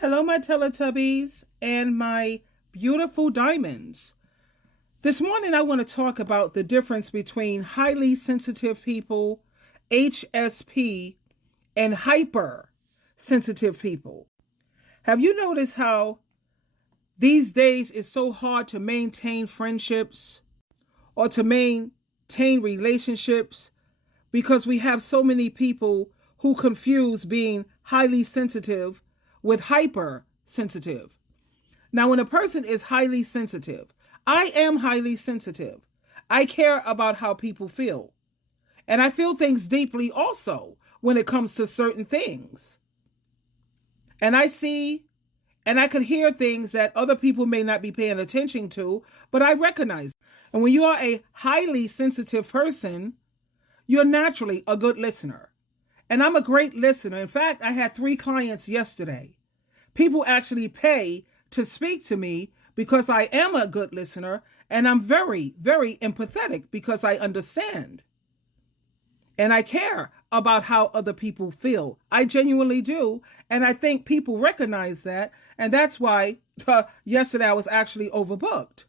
Hello, my Teletubbies and my beautiful diamonds. This morning, I want to talk about the difference between highly sensitive people, HSP, and hypersensitive people. Have you noticed how these days it's so hard to maintain friendships or to maintain relationships because we have so many people who confuse being highly sensitive with hypersensitive? Now, when a person is highly sensitive, I am highly sensitive. I care about how people feel. And I feel things deeply also when it comes to certain things. And I see and I can hear things that other people may not be paying attention to, but I recognize. And when you are a highly sensitive person, you're naturally a good listener. And I'm a great listener. In fact, I had 3 clients yesterday. People actually pay to speak to me because I am a good listener, and I'm very, very empathetic because I understand. And I care about how other people feel. I genuinely do. And I think people recognize that. And that's why yesterday I was actually overbooked.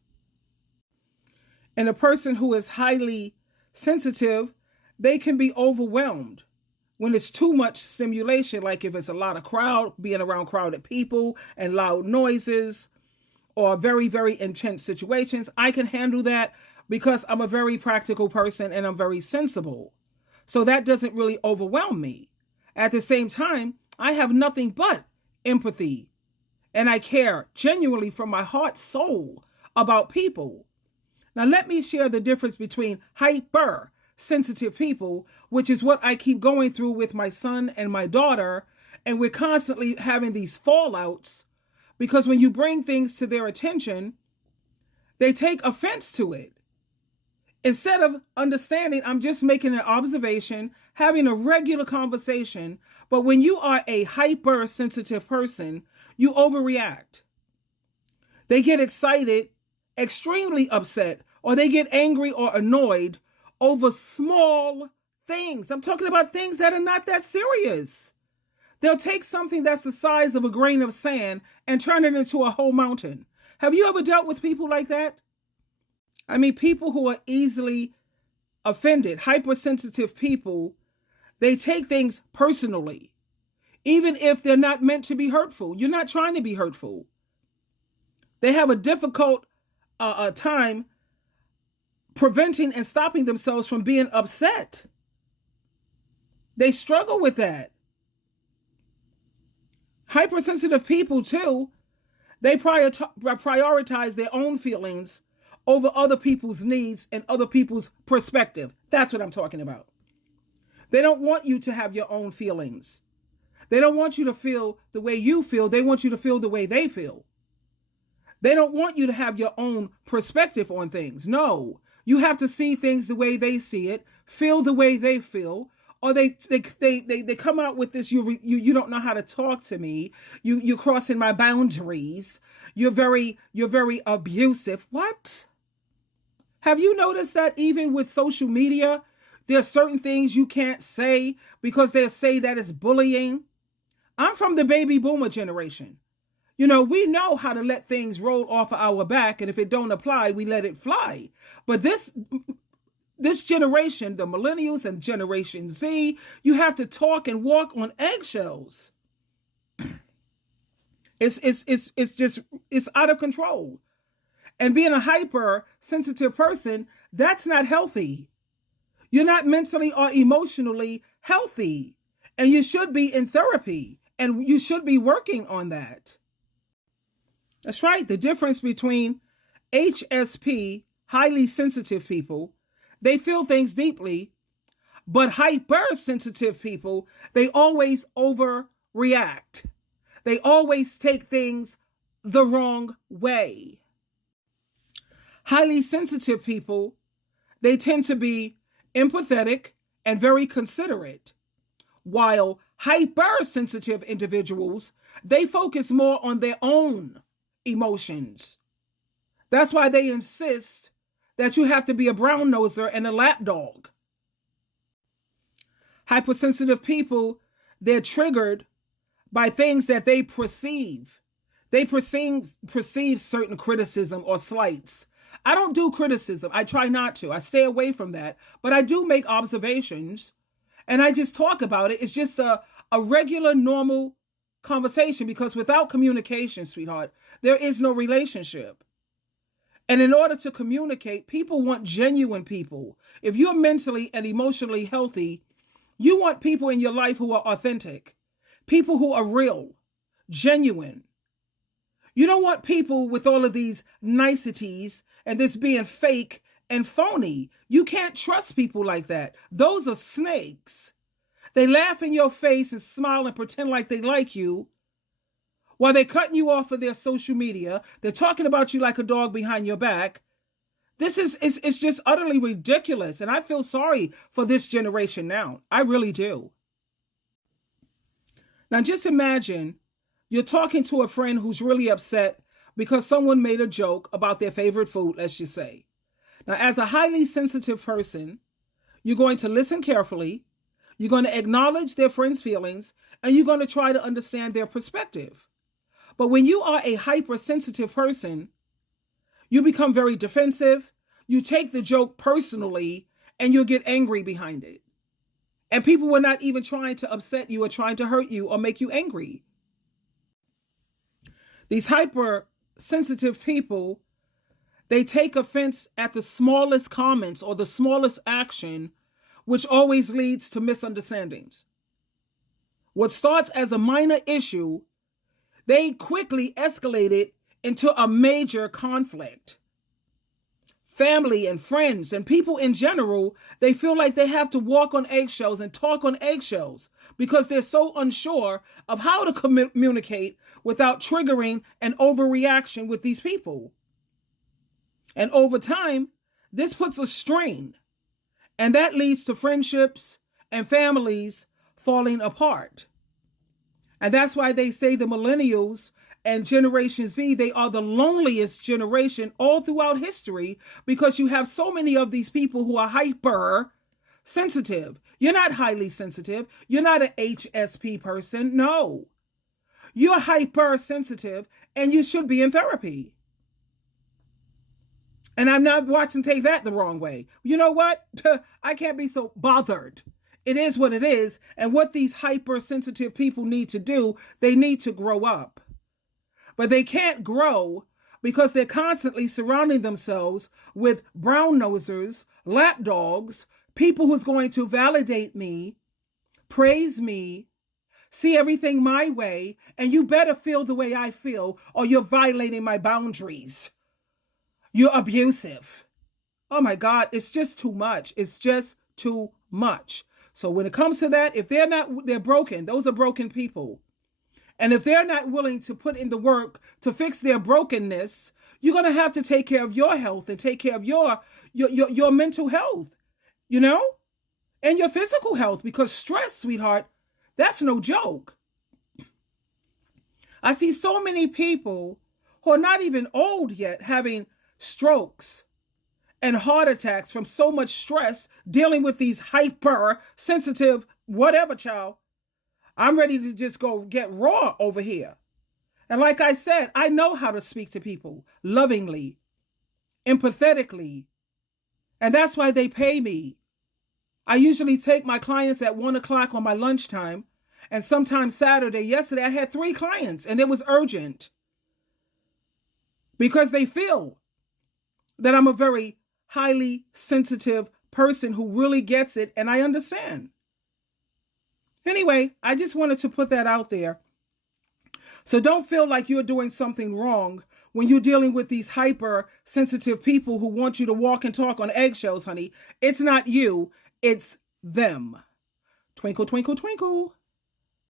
And a person who is highly sensitive, they can be overwhelmed when it's too much stimulation, like if it's a lot of crowd, being around crowded people and loud noises or very, very intense situations. I can handle that because I'm a very practical person and I'm very sensible. So that doesn't really overwhelm me. At the same time, I have nothing but empathy and I care genuinely from my heart, soul about people. Now, let me share the difference between hypersensitive people, which is what I keep going through with my son and my daughter. And we're constantly having these fallouts because when you bring things to their attention, they take offense to it. Instead of understanding, I'm just making an observation, having a regular conversation. But when you are a hypersensitive person, you overreact. They get excited, extremely upset, or they get angry or annoyed over small things. I'm talking about things that are not that serious. They'll take something that's the size of a grain of sand and turn it into a whole mountain. Have you ever dealt with people like that? I mean, people who are easily offended, hypersensitive people, they take things personally, even if they're not meant to be hurtful. You're not trying to be hurtful. They have a difficult time preventing and stopping themselves from being upset. They struggle with that. Hypersensitive people, too, they prioritize their own feelings over other people's needs and other people's perspective. That's what I'm talking about. They don't want you to have your own feelings. They don't want you to feel the way you feel. They want you to feel the way they feel. They don't want you to have your own perspective on things. No, you have to see things the way they see it, feel the way they feel, or they come out with this, you don't know how to talk to me. You're crossing my boundaries. You're very abusive. What? Have you noticed that even with social media, there are certain things you can't say because they'll say that it's bullying? I'm from the baby boomer generation. You know, we know how to let things roll off of our back, and if it don't apply, we let it fly. But this generation, the millennials and Generation Z, you have to talk and walk on eggshells. It's out of control. And being a hypersensitive person, that's not healthy. You're not mentally or emotionally healthy. And you should be in therapy. And you should be working on that. That's right. The difference between HSP, highly sensitive people, they feel things deeply. But hypersensitive people, they always overreact. They always take things the wrong way. Highly sensitive people, they tend to be empathetic and very considerate, while hypersensitive individuals, they focus more on their own emotions. That's why they insist that you have to be a brown noser and a lapdog. Hypersensitive people, they're triggered by things that they perceive. They perceive certain criticism or slights. I don't do criticism. I try not to. I stay away from that. But I do make observations and I just talk about it. It's just a regular, normal conversation, because without communication, sweetheart, there is no relationship. And in order to communicate, people want genuine people. If you're mentally and emotionally healthy, you want people in your life who are authentic, people who are real, genuine. You don't want people with all of these niceties and this being fake and phony. You can't trust people like that. Those are snakes. They laugh in your face and smile and pretend like they like you while they're cutting you off of their social media. They're talking about you like a dog behind your back. This is it's just utterly ridiculous. And I feel sorry for this generation now. I really do. Now, just imagine you're talking to a friend who's really upset because someone made a joke about their favorite food, let's just say. Now, as a highly sensitive person, you're going to listen carefully. You're going to acknowledge their friend's feelings, and you're going to try to understand their perspective. But when you are a hypersensitive person, you become very defensive. You take the joke personally, and you'll get angry behind it. And people were not even trying to upset you or trying to hurt you or make you angry. These hypersensitive people, they take offense at the smallest comments or the smallest action, which always leads to misunderstandings. What starts as a minor issue, they quickly escalate it into a major conflict. Family and friends and people in general, they feel like they have to walk on eggshells and talk on eggshells because they're so unsure of how to communicate without triggering an overreaction with these people. And over time, this puts a strain, and that leads to friendships and families falling apart. And that's why they say the millennials and Generation Z, they are the loneliest generation all throughout history, because you have so many of these people who are hyper sensitive. You're not highly sensitive. You're not an HSP person. No, you're hypersensitive and you should be in therapy. And I'm not watching take that the wrong way. You know what? I can't be so bothered. It is what it is. And what these hypersensitive people need to do, they need to grow up. But they can't grow because they're constantly surrounding themselves with brown nosers, lapdogs, people who's going to validate me, praise me, see everything my way, and you better feel the way I feel or you're violating my boundaries. You're abusive. Oh my God, it's just too much. It's just too much. So when it comes to that, if they're broken. Those are broken people. And if they're not willing to put in the work to fix their brokenness, you're going to have to take care of your health and take care of your mental health, and your physical health, because stress, sweetheart, that's no joke. I see so many people who are not even old yet having strokes and heart attacks from so much stress, dealing with these hypersensitive whatever, child. I'm ready to just go get raw over here. And like I said, I know how to speak to people lovingly, empathetically. And that's why they pay me. I usually take my clients at 1:00 on my lunchtime. And sometimes Saturday. Yesterday, I had 3 clients and it was urgent. Because they feel that I'm a very highly sensitive person who really gets it. And I understand. Anyway, I just wanted to put that out there. So don't feel like you're doing something wrong when you're dealing with these hypersensitive people who want you to walk and talk on eggshells, honey. It's not you, it's them. Twinkle, twinkle, twinkle.